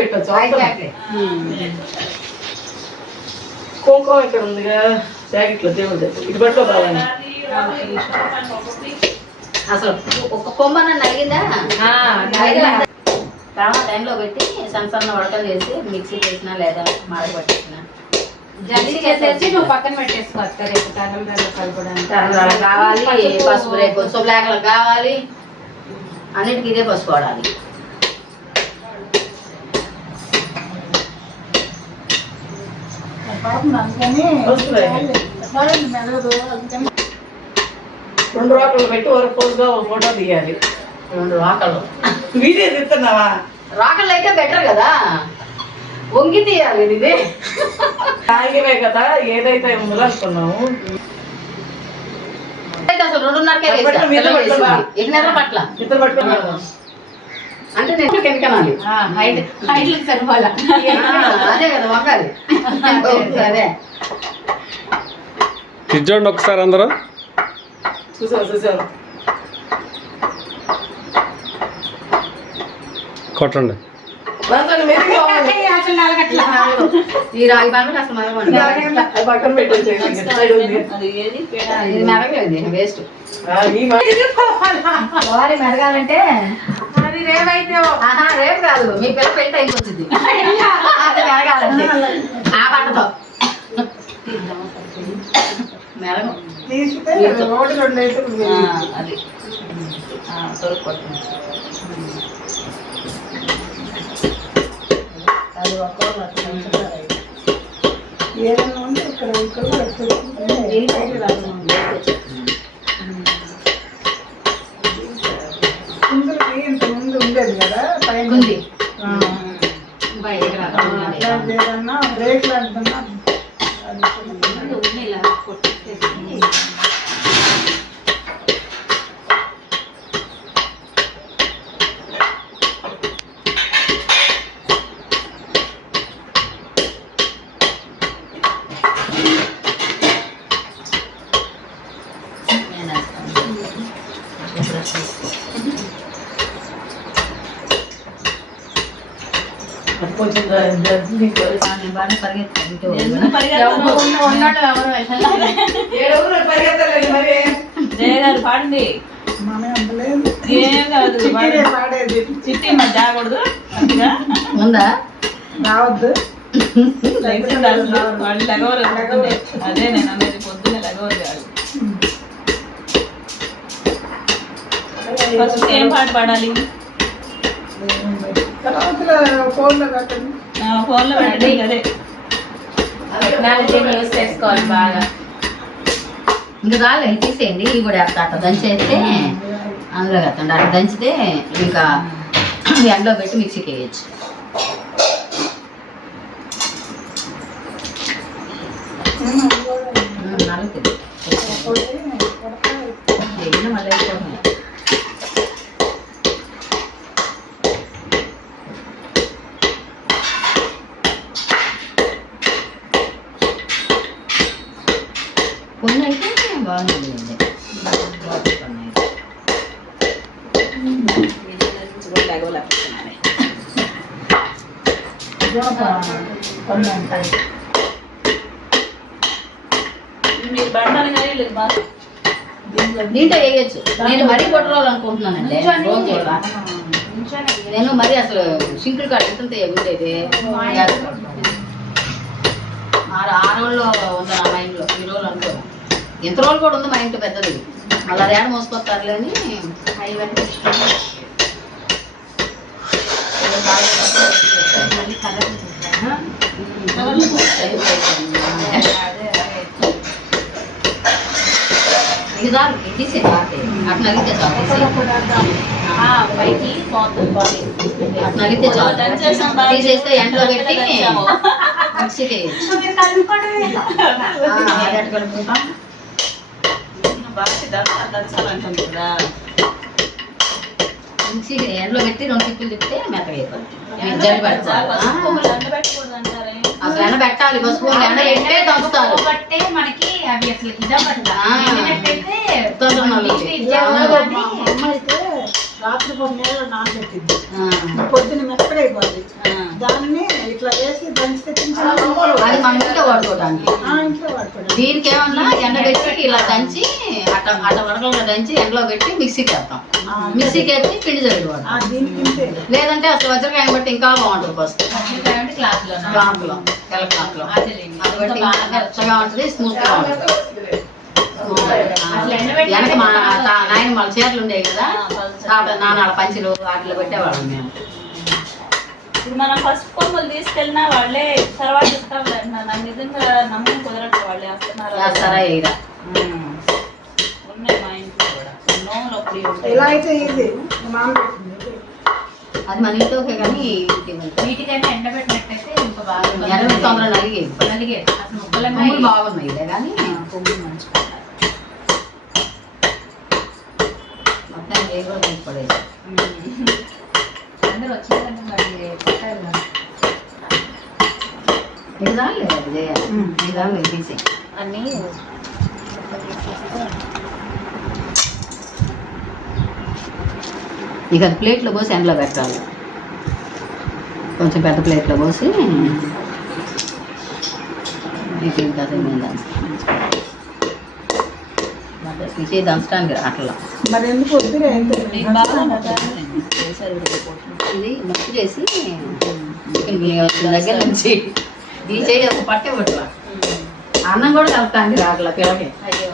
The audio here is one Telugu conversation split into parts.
పెట్టచ్చు. కుంకుమ ఇక్కడ ఉందిగా. ప్యాకెట్లో దేవుడి ఇటు పట్టుకో అసలు ఒక కొమ్మన నలిగిందా? తర్వాత టైంలో పెట్టి సన్న సన్న వడకలు చేసి మిక్సీ చేసినా లేదా మాడ పట్టేసిన జల్దీ చేసేసి నువ్వు పక్కన పెట్టేసుకో అక్క రేపు కలపడానికి తర్వాత కావాలి పసుపు రేపు కొంచెం బ్లాక్లు కావాలి. అన్నిటికీ ఇదే పసుపు వాడాలి. రెండు రోకలు పెట్టి ఒక పోజుగా ఒక ఫోటో తీయాలి రెండు రాకలు. వీడియో తీస్తున్నావా? రాకళ్ళు అయితే బెటర్ కదా. వంగి తీయాలి ఇది. తాగివే కదా ఏదైతే ఉందో అనుకున్నాము అయితే అసలు రెండున్నరకే. ఎన్నర పట్ల? ఇద్దరు పట్టుకున్నాము అంటే నేను కెనకనాలి హైట్ హైట్ సరిపోలా అదే కదా వంగాలి అదే ఇది చూడండి ఒకసారి అందరూ. చూసావు చూసావు? కొట్టండి. ఈ రాగి పక్కన మెరగలేదు వేస్ట్ మెరగాలంటే అది రేవైతే రేపు కాదు. మీ పిల్ల పెళ్ళి టైంకి వచ్చింది. అది మెరగాలంటే ఆ బట్టతో మెరగం అది. తొరుకు కొట్టండి అది. ఏదైనా ఉంటే ఇక్కడ ఇక్కడ Here's my జయగారు పాడండి ఏం కాదు చిట్టి మరి జాగకూడదు ఉందా రావద్దు వాళ్ళు లెగవరు. అదే నేను అనేది పొద్దున్నే లెగవరు కాదు ఫస్ట్ ఏం పాట పాడాలి ఫోన్లో కట్టండి ఆ, ఫోన్లో పెట్టండి అదే టెక్నాలజీని యూస్ చేసుకోవాలి బాగా. ఇంకా ఇవి తీసేయండి ఇవి కూడా అట్లా అట్లా దంచేస్తే అందులో కట్టండి అట్లా దంచితే ఇంకా ఎండలో పెట్టి మిక్సీకి వేయచ్చు. మళ్ళీ అయిపోతుంది కొన్ని అయితే బాగుంది మీరు బండాలి కానీ లేదు బాగా దీంట్లో వేయచ్చు నేను మరీ కొట్టుకోవాలనుకుంటున్నానండి. నేను మరి అసలు సింకులు కాడ ఎంత ఆరు ఆ రోజుల్లో ఉంది నా మైండ్లో. ఈ రోజులు అనుకో ఎంత రోజులు కూడా ఉంది మా ఇంట్లో పెద్దది మళ్ళీ రేడ మోసుకొస్తారులే అని అవన్నీ మళ్ళీ కలర్ అట్లా అడిగితే పైకి అట్లా తీసేస్తే ఎండలో పెట్టి కలుపుకుంటాం బాగా దంచాలి దంచాలంటుంది కదా. మిక్సీ ఎండలో పెట్టి రెండు తిప్పులు తిప్పితే మెత్తగా అయిపోతుంది జల్లి అసలు ఎండ పెట్టాలి పసుపు ఎండ పెట్టే దంచుతారు. బట్టే మనకి అవి అసలు ఇదవ్వట్లా. రాత్రి పొద్దున నానబెట్టింది. పొద్దున ఆ. దాన్ని అది మన ఇంట్లో వాడుకోవడానికి దీనికి ఏమన్నా ఎండబెట్టి ఇలా దంచి అట్ట అట్ట వడకలుగా దంచి ఎండలో పెట్టి మిక్సీకి వేస్తాం మిక్సీకి వేసి పిండి చల్లుకోవడం లేదంటే అసలు వజ్రకాయ బట్టి ఇంకా బాగుంటుంది ఫస్ట్. తెల్ల అది బట్టి ఉంటుంది ఉంటుంది. వెనక మా నాయన వాళ్ళ చీరలు ఉండేవి కదా నాన్న పంచులు వాటిలో పెట్టేవాళ్ళం మేము. ఇప్పుడు మనం ఫస్ట్ కొమ్మలు తీసుకెళ్ళినా వాళ్ళే తర్వాత ఇస్తాం నాకు నిజంగా నమ్మకం కుదరట్లేదు వాళ్ళే వస్తున్నారు. ఉన్నాయి మా ఇంట్లో కూడా. నోములు అది మన ఇంట్లోకే కానీ. వీటికైనా ఎండబెట్టినట్టయితే ఇంకా బాగా తొందరగా నలిగేది నలిగేది అసలు ముక్కలన్నీ కొమ్ములు బాగున్నాయి ఇదే కానీ మొత్తం ఏ కూడా అందరూ వచ్చిందంటే మరి. నిజాలే అది చేయాలి తీసి అన్నీ ఇక అది ప్లేట్లో పోసి ఎండలో పెట్టాలి కొంచెం పెద్ద ప్లేట్లో పోసి ఇది ఇంకా దంచడానికి అట్లా మరి ఎందుకు వద్దులే ఇది ముక్కు చేసి దగ్గర నుంచి ఈ చేయి ఒక పట్టే పట్ల అన్నం కూడా కలుపుతాండి అట్లా పిల్లకి అయ్యో.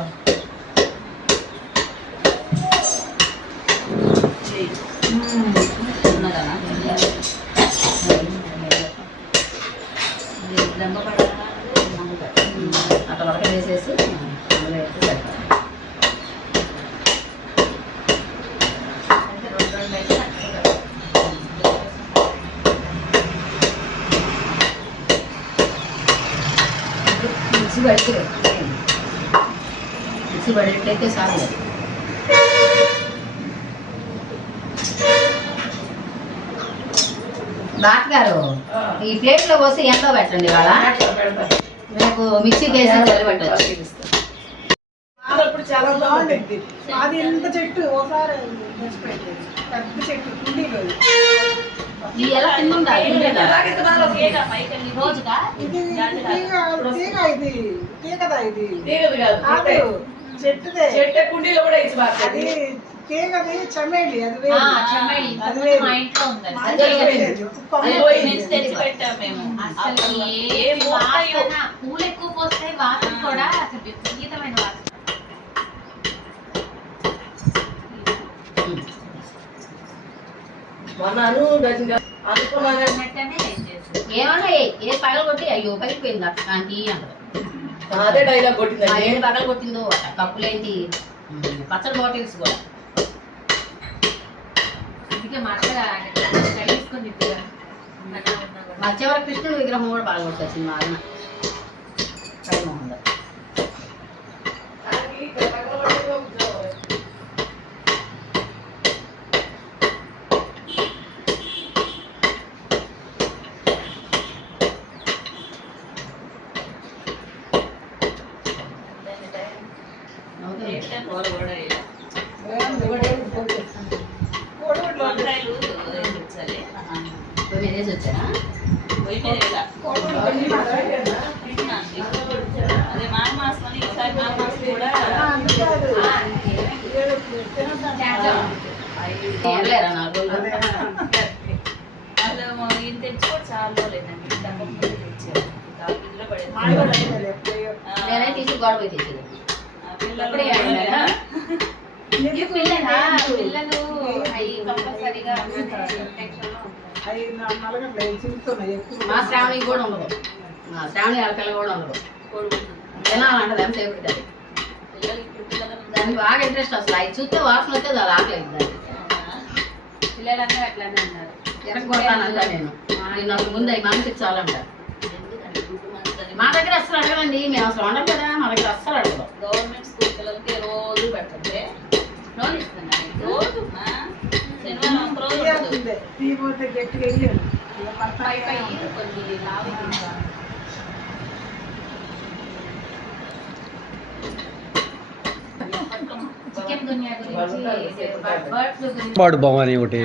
అట్లా వడక వేసేసి అందులో వేసి పెట్టాలి అంటే రెండు రెండు అయితే నచ్చుతుంది. మిక్సీ పడితే మిక్సీ పడేటైతే చాలు డాక్టర్ గారు ఈ ప్లేట్లో పోసి ఎంతో పెట్టండి ఇవాళ. రేపు మిక్సీ వేసి చాలా అది ఎంత చెట్టు ఒకసారి పెద్ద చెట్టు కుండీలో. ఎలా కింద ఉండాలి? రోజుగా ఇది ఇది తీగ తీగ ఇది తీగదా కాదు కాదు చెట్టుదే. చెట్టు కుండీలో కూడా ఇచ్చి అది తీగది చమేలి అది ఆ, వేరు. అది వేరు. మా ఇంట్లో ఉంది అది. మా అది ఇంట్లో పోయింది. లేదు. కొమ్మ అది పోయింది. నుంచి తెచ్చి పెట్టాం మేము. అసలు అప్పుడు ఏ ఏ పోతాయో వాసన పూలు ఎక్కువ పోస్తే వాసన కూడా అసలు విపరీతమైన వాసన. మొన్న అను డజన్ అనుకున్నాను. అన్నట్టనే ఏం చేస్తుంది ఏమన్నా ఏ- ఏ పగలు కొట్టి అయ్యో పగిలిపోయింది అక్క ఆంటీ అంటారు. అదే డైలాగ్ కొట్టిందండి ఎన్ని పగలు కొట్టిందో కప్పులేంటి? పచ్చడి బాటిల్స్ కూడా. అందుకే మా అత్త తీసుకొని ఇద్దరు అట్లా ఉన్నా కూడా. మా చివరి కృష్ణుడు విగ్రహం కూడా బాగా కొట్టేసింది మా అన్న కడిమోహన్ గారు. అవుతుంది. కూర కూడా వేయాలి. కోడిగుడ్లు వంకాయలు వేయించాలి. ఇప్పుడు మీరు వేసి వచ్చారా పొయ్యి మీద వేయాలి. కోడిగుడ్లు అన్నీ మాట్లాడారా? తిన్నాను. అదే మాఘ మాసం అని ఈసారి మాఘ మాసం కూడా ఆ, అందుకే అది ఏదో తినొద్దంట. ఏమలేరా నాలుగు రోజులు వాళ్ళు ఈయన తెచ్చి కూడా చాలా రోజులేదండి ఇంత ముందు తెచ్చారు ఇంకా ఇందులో పడేది. మాది కూడా అయిపోయింది ఎప్పుడో. ఆ, నేనే తీసి గొడవ పోయి తెచ్చేది ఆ పిల్లలు అప్పుడే కూడా అయిపోయిందా? ఎందుకు పిల్లలా? ఎందుకు? పిల్లలు అవి కంపల్సరీగా మా శ్రావణి కూడా ఉండదు మా శ్రావణి ఆడపిల్ల కూడా ఉండదు. తినాలంటది ఎంత సేపు పెట్టాలి దానికి బాగా ఇంట్రెస్ట్ అసలు అవి చూస్తే వాసన వస్తే అది ఆకలేదు పిల్లలందరూ అట్లానే ఉన్నారు. ఎరగొడతానంట నేను? అసలు ముందు అవి మానిపించాలంట మా దగ్గర అస్సలు అడగండి మేము అసలు వండం కదా మా దగ్గర అస్సలు అడగదు. గవర్నమెంట్ స్కూల్ పిల్లలకి రోజు ఇస్తున్నారు రోజు. శనివారం ఒక రోజు పై పై కొన్ని లావు ఇంకా. చికెన్ గున్యా గురించి బర్డ్ ఫ్లూ గురించి వాడు భవాని ఒకటి.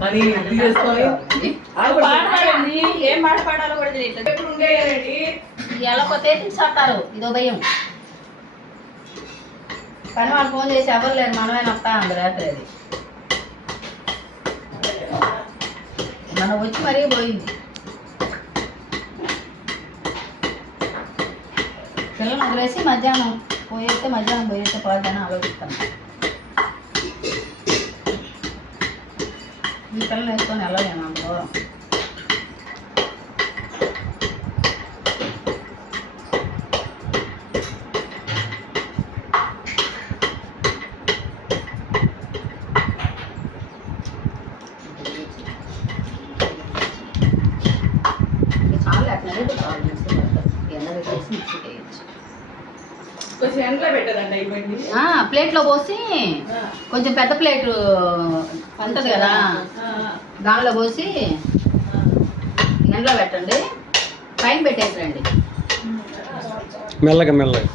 పని చేసుకొని ఏం పాట పాడాలో కూడా ఎలా కొత్త తీసుకొస్తారు ఇదో భయం. కానీ వాళ్ళు ఫోన్ చేసి ఎవరు లేరు మనమే వస్తా అంది రాత్రి అది. మనం వచ్చి మరీ పోయింది. పిల్లలు వదిలేసి మధ్యాహ్నం పోయేస్తే మధ్యాహ్నం పోయేస్తే పోద్దని ఆలోచిస్తాను ఈ పిల్లలు వేసుకొని వెళ్ళలేము అంత దూరం ఇది చాలా అట్లనే చాలు మిక్సీ పడతారు ఎండ పెట్టేసి మిక్సీ వేయచ్చు కొంచెం ఎండలో పెట్టదండి అయిపోయింది ప్లేట్లో పోసి కొంచెం పెద్ద ప్లేట్ ఉంటుంది కదా. దానిలో పోసి ఎండలో పెట్టండి. పైన పెట్టేసిరండి మెల్లగా మెల్లగా.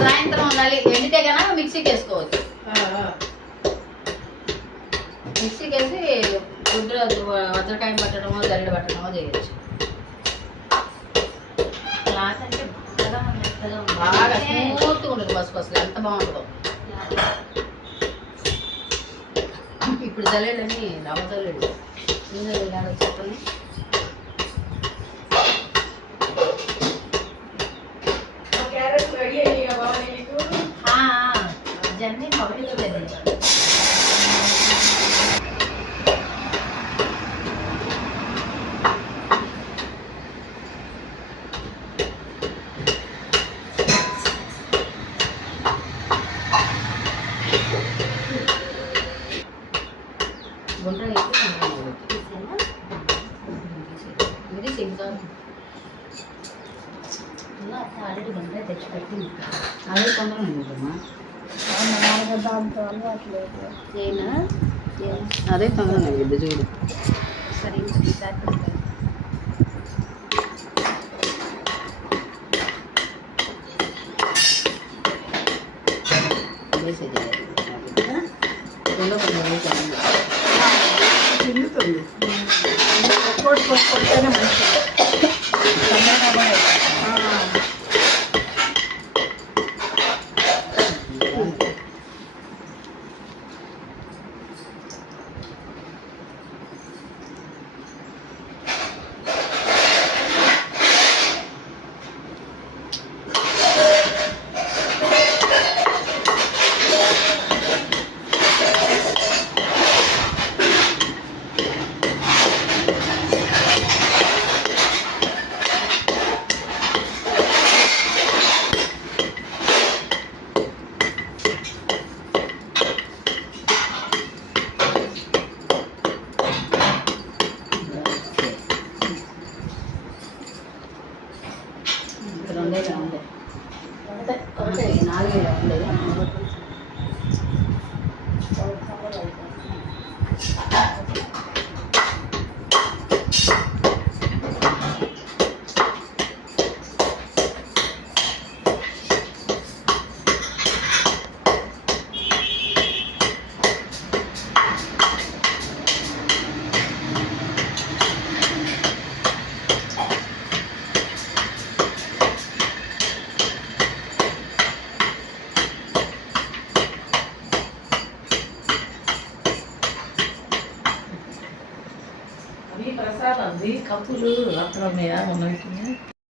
సాయంత్రం ఉండాలి. ఎండితే కనుక మిక్సీకి వేసుకోవచ్చు. మిక్సీకి వేసి ముద్ర వజ్రకాయ పట్టడమో జల్లెడ పట్టడమో చేయొచ్చు. బాగా స్మూత్గా ఉంటుంది బస్సు బస్సులు ఎంత బాగుంటుందో. ఇప్పుడు జల్లేడని రవ్వ జల్లేడు చెప్పండి. జర్నీ మొదలుపెట్టేది. అదే తొందరగా ఉంది చూడు అవి ప్రసాదం అది